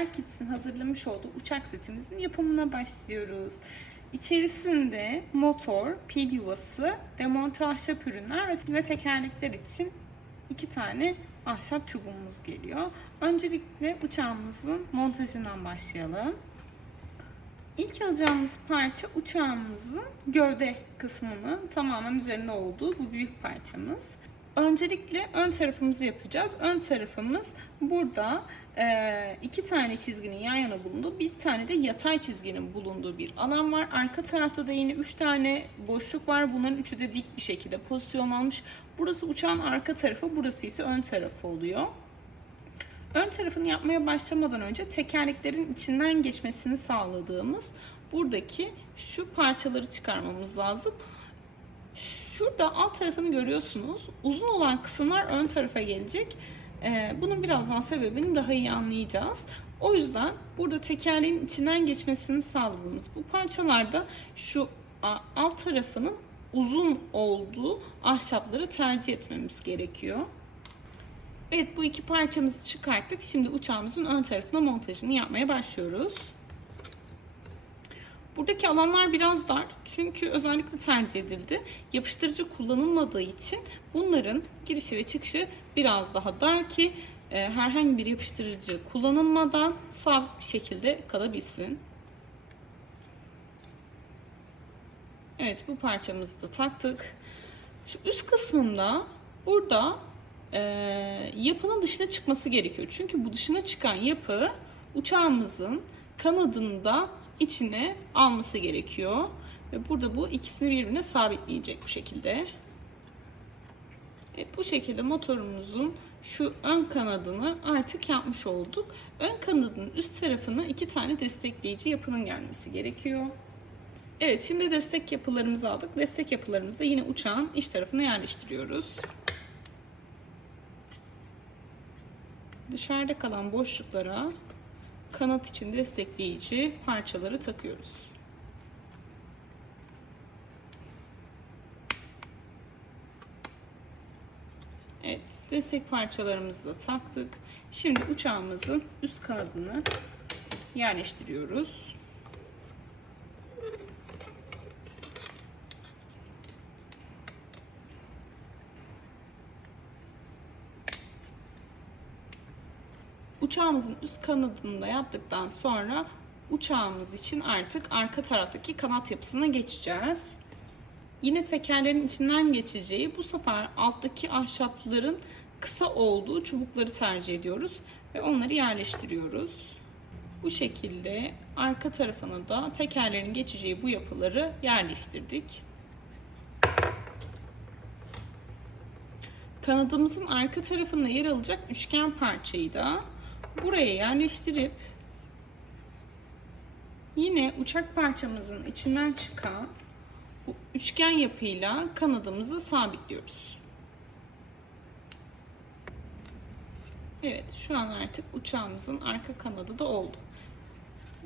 Airkids'in hazırlamış olduğu uçak setimizin yapımına başlıyoruz. İçerisinde motor, pil yuvası, demonte ahşap ürünler ve- tekerlekler için iki tane ahşap çubuğumuz geliyor. Öncelikle uçağımızın montajından başlayalım. İlk alacağımız parça uçağımızın gövde kısmının tamamen üzerinde olduğu bu büyük parçamız. Öncelikle ön tarafımızı yapacağız. Ön tarafımız burada e, iki tane çizginin yan yana bulunduğu, bir tane de yatay çizginin bulunduğu bir alan var. Arka tarafta da yine üç tane boşluk var. Bunların üçü de dik bir şekilde pozisyonlanmış. Burası uçağın arka tarafı, burası ise ön tarafı oluyor. Ön tarafını yapmaya başlamadan önce tekerleklerin içinden geçmesini sağladığımız buradaki şu parçaları çıkarmamız lazım. Şurada alt tarafını görüyorsunuz. Uzun olan kısımlar ön tarafa gelecek. Ee, bunun birazdan sebebini daha iyi anlayacağız. O yüzden burada tekerleğin içinden geçmesini sağladığımız bu parçalarda şu alt tarafının uzun olduğu ahşapları tercih etmemiz gerekiyor. Evet bu iki parçamızı çıkarttık. Şimdi uçağımızın ön tarafına montajını yapmaya başlıyoruz. Buradaki alanlar biraz dar çünkü özellikle tercih edildi. Yapıştırıcı kullanılmadığı için bunların girişi ve çıkışı biraz daha dar ki e, herhangi bir yapıştırıcı kullanılmadan sabit bir şekilde kalabilsin. Evet bu parçamızı da taktık. Şu üst kısmında burada e, yapının dışına çıkması gerekiyor. Çünkü bu dışına çıkan yapı uçağımızın kanadını da içine alması gerekiyor. Ve burada bu ikisini birbirine sabitleyecek bu şekilde. Evet, bu şekilde motorumuzun şu ön kanadını artık yapmış olduk. Ön kanadının üst tarafına iki tane destekleyici yapının gelmesi gerekiyor. Evet şimdi destek yapılarımızı aldık. Destek yapılarımızı da yine uçağın iç tarafına yerleştiriyoruz. Dışarıda kalan boşluklara kanat için destekleyici parçaları takıyoruz. Evet, destek parçalarımızı da taktık. Şimdi uçağımızın üst kanadını yerleştiriyoruz. Uçağımızın üst kanadını da yaptıktan sonra uçağımız için artık arka taraftaki kanat yapısına geçeceğiz. Yine tekerlerin içinden geçeceği bu sefer alttaki ahşapların kısa olduğu çubukları tercih ediyoruz ve onları yerleştiriyoruz. Bu şekilde arka tarafına da tekerlerin geçeceği bu yapıları yerleştirdik. Kanadımızın arka tarafında yer alacak üçgen parçayı da buraya yerleştirip yine uçak parçamızın içinden çıkan bu üçgen yapıyla kanadımızı sabitliyoruz. Evet şu an artık uçağımızın arka kanadı da oldu.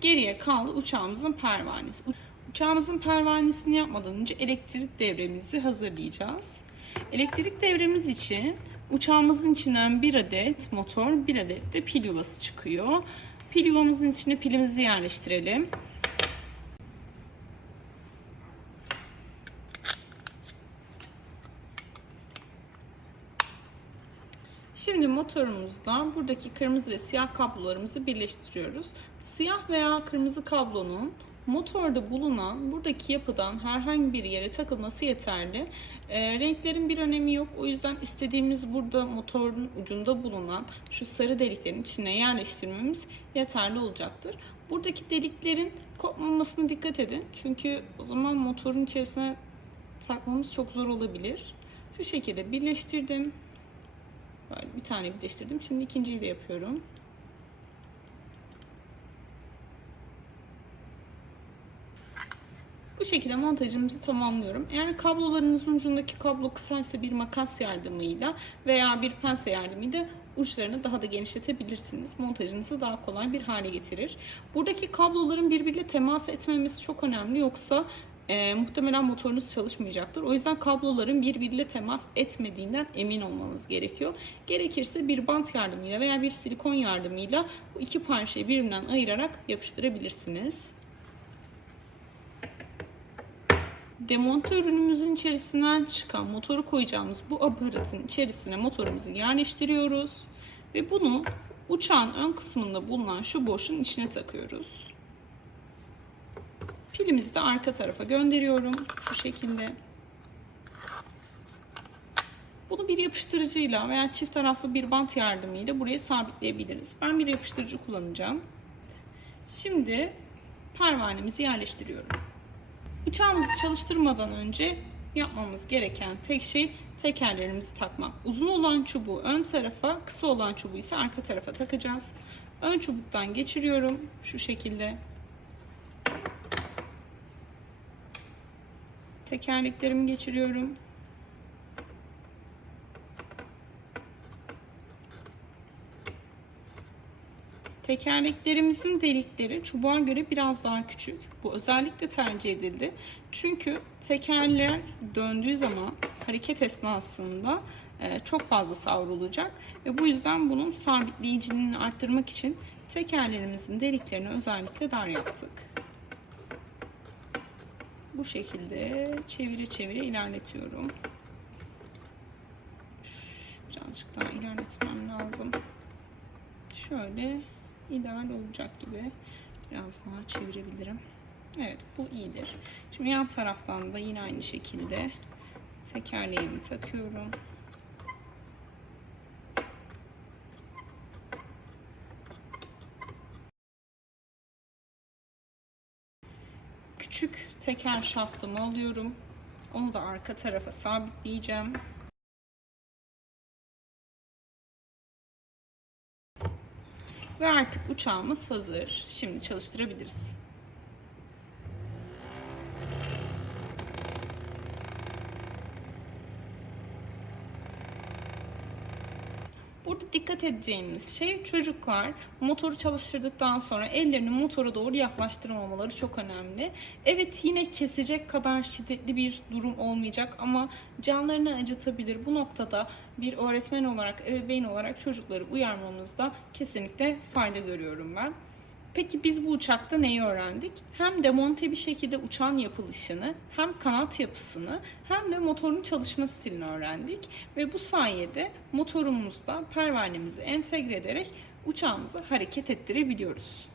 Geriye kaldı uçağımızın pervanesi. Uçağımızın pervanesini yapmadan önce elektrik devremizi hazırlayacağız. Elektrik devremiz için uçağımızın içinden bir adet motor, bir adet de pil yuvası çıkıyor. Pil yuvamızın içine pilimizi yerleştirelim. Şimdi motorumuzda buradaki kırmızı ve siyah kablolarımızı birleştiriyoruz. Siyah veya kırmızı kablonun motorda bulunan buradaki yapıdan herhangi bir yere takılması yeterli. E, renklerin bir önemi yok. O yüzden istediğimiz burada motorun ucunda bulunan şu sarı deliklerin içine yerleştirmemiz yeterli olacaktır. Buradaki deliklerin kopmamasına dikkat edin. Çünkü o zaman motorun içerisine takmamız çok zor olabilir. Şu şekilde birleştirdim. Böyle bir tane birleştirdim. Şimdi ikinciyi de yapıyorum. Bu şekilde montajımızı tamamlıyorum. Eğer kablolarınızın ucundaki kablo kısaysa bir makas yardımıyla veya bir pense yardımıyla uçlarını daha da genişletebilirsiniz. Montajınızı daha kolay bir hale getirir. Buradaki kabloların birbiriyle temas etmemesi çok önemli. Yoksa e, muhtemelen motorunuz çalışmayacaktır. O yüzden kabloların birbiriyle temas etmediğinden emin olmanız gerekiyor. Gerekirse bir bant yardımıyla veya bir silikon yardımıyla bu iki parçayı birbirinden ayırarak yapıştırabilirsiniz. Demonte ürünümüzün içerisinden çıkan motoru koyacağımız bu aparatın içerisine motorumuzu yerleştiriyoruz ve bunu uçağın ön kısmında bulunan şu boşun içine takıyoruz. Pilimizi de arka tarafa gönderiyorum şu şekilde. Bunu bir yapıştırıcıyla veya çift taraflı bir bant yardımıyla buraya sabitleyebiliriz. Ben bir yapıştırıcı kullanacağım. Şimdi pervanemizi yerleştiriyorum. Uçağımızı çalıştırmadan önce yapmamız gereken tek şey tekerlerimizi takmak. Uzun olan çubuğu ön tarafa, kısa olan çubuğu ise arka tarafa takacağız. Ön çubuktan geçiriyorum şu şekilde. Tekerleklerimi geçiriyorum. Tekerleklerimizin delikleri çubuğa göre biraz daha küçük. Bu özellikle tercih edildi. Çünkü tekerler döndüğü zaman hareket esnasında e, çok fazla savrulacak ve bu yüzden bunun sabitleyiciliğini arttırmak için tekerlerimizin deliklerini özellikle dar yaptık. Bu şekilde çevire çevire ilerletiyorum. Birazcık daha ilerletmem lazım. Şöyle ideal olacak gibi biraz daha çevirebilirim. Evet bu iyidir. Şimdi yan taraftan da yine aynı şekilde tekerleğimi takıyorum. Küçük teker şaftımı alıyorum. Onu da arka tarafa sabitleyeceğim. Ve artık uçağımız hazır. Şimdi çalıştırabiliriz. Burada dikkat edeceğimiz şey çocuklar motoru çalıştırdıktan sonra ellerini motora doğru yaklaştırmamaları çok önemli. Evet yine kesecek kadar şiddetli bir durum olmayacak ama canlarını acıtabilir. Bu noktada bir öğretmen olarak, ebeveyn olarak çocukları uyarmamızda kesinlikle fayda görüyorum ben. Peki biz bu uçakta neyi öğrendik? Hem demonte bir şekilde uçağın yapılışını, hem kanat yapısını, hem de motorun çalışma stilini öğrendik. Ve bu sayede motorumuzda pervanemizi entegre ederek uçağımızı hareket ettirebiliyoruz.